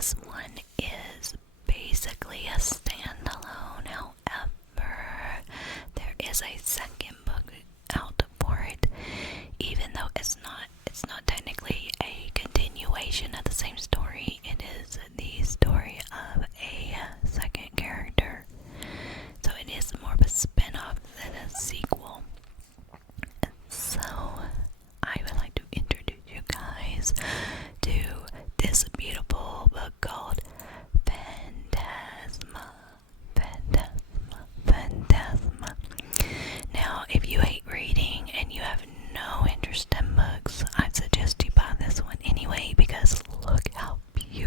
this one is basically a standalone. However, there is a second book out for it, even though it's not technically a continuation of the same story. It is the story of a second character. So it is more of a spin-off than a sequel. So I would like to introduce you guys to this beautiful book called Phantasma. Phantasma. Now, if you hate reading and you have no interest in books, I suggest you buy this one anyway, because look how beautiful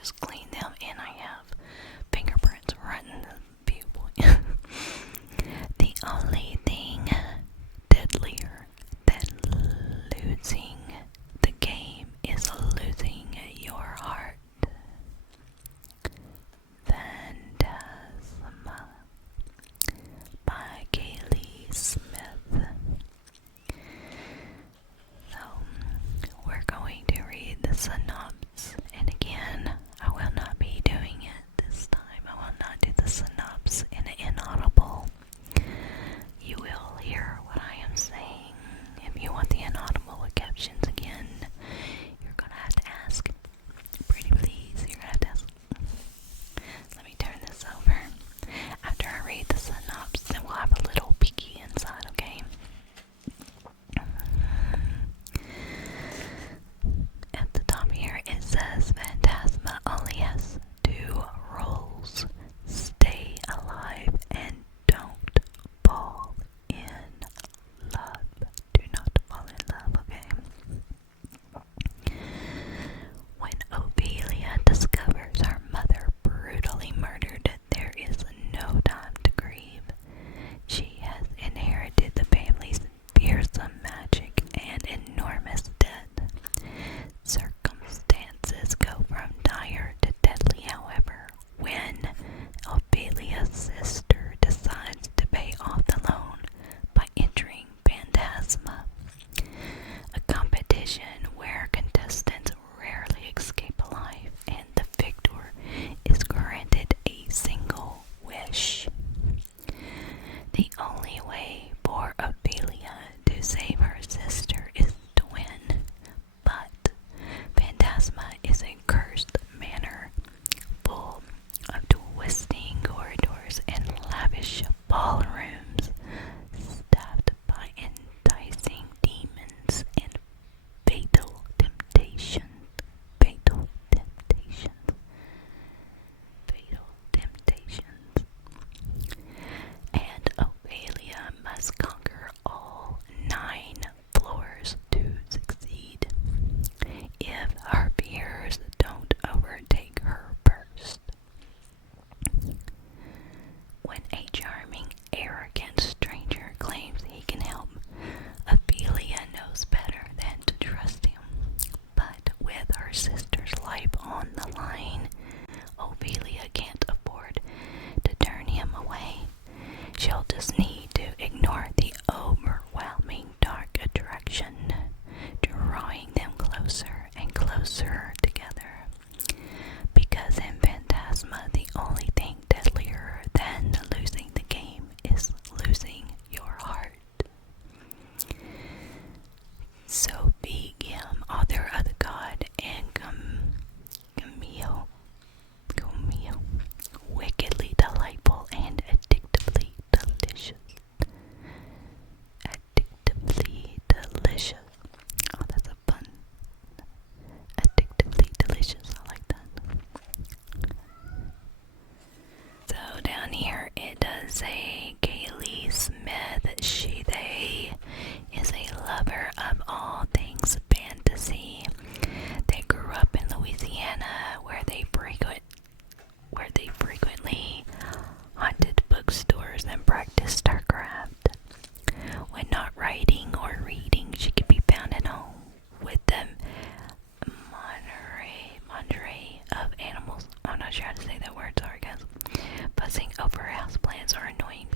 just clean them, and I have fingerprints right in the viewpoint. The only thing deadlier than losing the game is losing your heart. Phantasma by Kaylee Smith. So, we're going to read the synopsis, and again, I will not be doing it this time. I will not do the synopsis in an inaudible. You will hear what I am saying. If you want the inaudible with captions again, you're gonna have to ask. Pretty please, you're gonna have to ask. Let me turn this over. After I read the synopsis, then we'll have a little peeky inside, okay? At the top here it says Phantasma only has 2 rules. Stay alive and don't fall in love. Do not fall in love, okay? When Ophelia discovers her mother brutally murdered, there is no time to grieve. She has inherited the family's fearsome magic and enormous debt. Circumstances go from dire to deadly, however, when Ophelia's sister decides to pay off the loan by entering Phantasma, a competition where contestants rarely escape alive, and the victor is granted a single wish. The only way for Ophelia to save her sister is to win, but Phantasma is a cursed manor full of twisting corridors and lavish ballrooms, staffed by enticing demons and fatal temptations. Fatal temptations. Fatal temptations. And Ophelia must conquer all 9 floors to succeed. If her fears don't overtake her first. When a charming, arrogant stranger claims he can help, Ophelia knows better than to trust him. But with her sister's life on the line, Ophelia can't afford to turn him away. She'll just need to ignore the overwhelming dark attraction, drawing them closer and closer together. Because in Phantasma, the only thing deadlier than losing the game is losing your heart. So Begim, author of the God, and Camille, wickedly delightful and addictively delicious. Addictively delicious. Oh, that's a fun. Addictively delicious. I like that. So down here it does say Kaylee Smith, she, they, is a lover of all things fantasy. They grew up in Louisiana where they frequently haunted bookstores and practiced her craft. When not writing or reading, she could be found at home with the menagerie of animals. I'm not sure how to say that word, sorry guys. Fussing over houseplants or annoying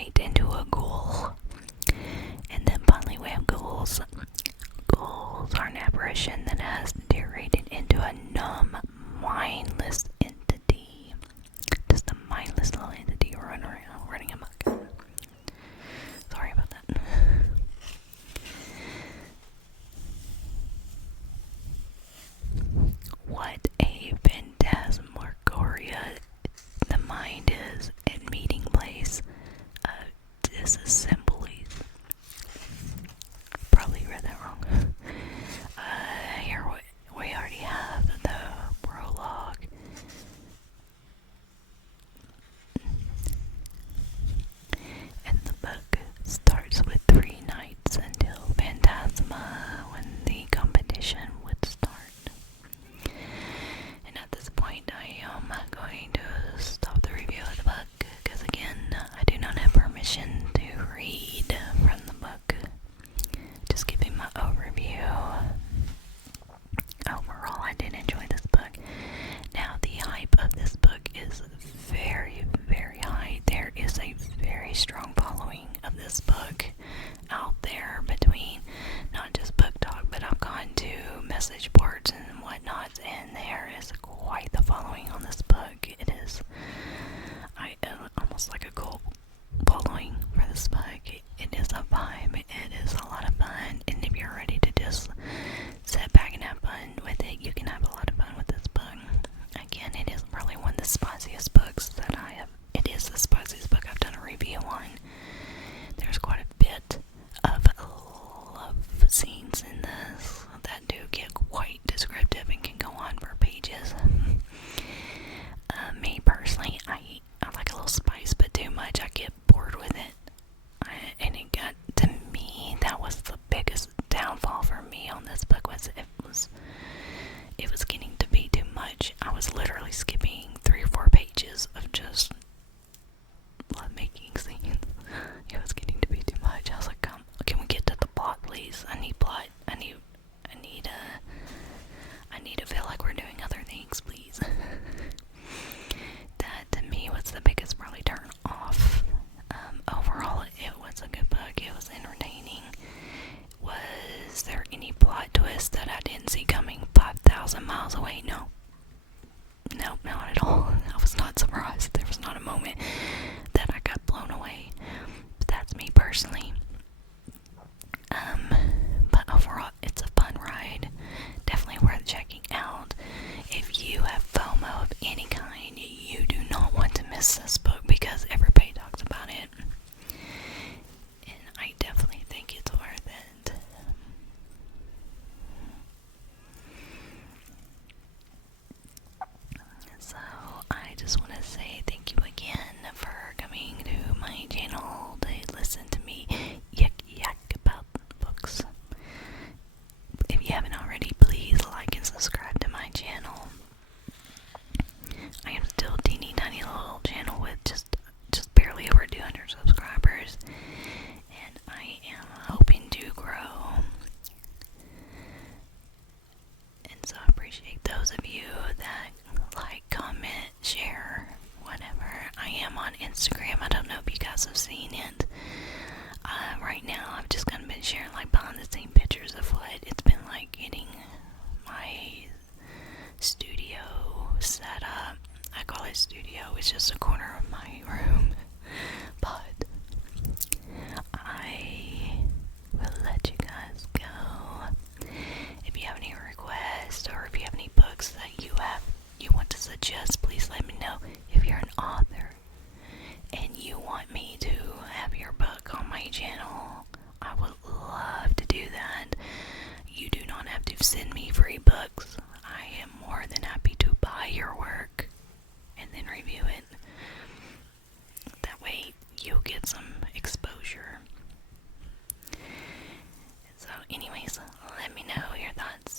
deteriorate into a ghoul. And then finally we have ghouls. Ghouls are an apparition that has deteriorated into a numb, mindless entity. Just a mindless little entity running amok. Sorry about that. What a phantasmagoria the mind is at meeting place of disassemblies. Probably read that wrong. Here we already have the prologue. And the book starts with 3 nights until Phantasma, when the competition would start. And at this point, I am going to stop the review of the book, because again, I do not have permission to read from the book. Just giving my overview. Overall, I did enjoy this book. Now, the hype of this book is very, very high. There is a very strong following of this book out there between not just BookTok, but I've gone to message boards and whatnot, and there is quite the following on this book. It is almost like a cult following for this book. It is a vibe. It is a lot of fun, and if you're ready to just sit back and have fun with it, you can have a lot of fun with this book. Again, it is really one of the spiciest books that I have. It is the spiciest book I've done a review on. There's quite a bit of love scenes in this that do get quite descriptive and can go on for pages. Me personally, I like a little spice, but too much, I get bored with it. And it got, to me, that was the biggest downfall for me on this book, was it was getting to be too much. I was literally skipping 3 or 4 pages of just love-making scenes. It was getting to be too much. I was like, can we get to the plot, please? I need plot. I need to feel like we're doing other things, please. That, to me, was the biggest probably turn off. Overall, it was a good book. It was entertaining. Was there any plot twist that I didn't see coming 5,000 miles away? No. No, not at all. I was not surprised. There was not a moment that I got blown away. But that's me personally. But overall, it's a fun ride. Definitely worth checking out. If you have FOMO of any kind, you do not want to miss this book, because everybody talks about it. And I definitely think it's worth it. So, I just want to say thank you again for coming to my channel to listen to me yak about books. If you haven't already, please like and subscribe to my channel. I am still a teeny tiny little channel with just barely over 200 subscribers, and I am hoping to grow. And so I appreciate those of you that like, comment, share, whatever. I am on Instagram. I don't know if you guys have seen it. Right now, I've just kind of been sharing like behind the scene pictures of what it's been like getting my studio set up. I call it studio. It's just a corner of my room. But I will let you guys go. If you have any requests, or if you have any books that you want to suggest, please let me know. If you're an author and you want me to have your book on my channel, I would love to do that. You do not have to send me free books. I am more than happy to buy your work and then review it. That way you'll get some exposure. So anyways, let me know your thoughts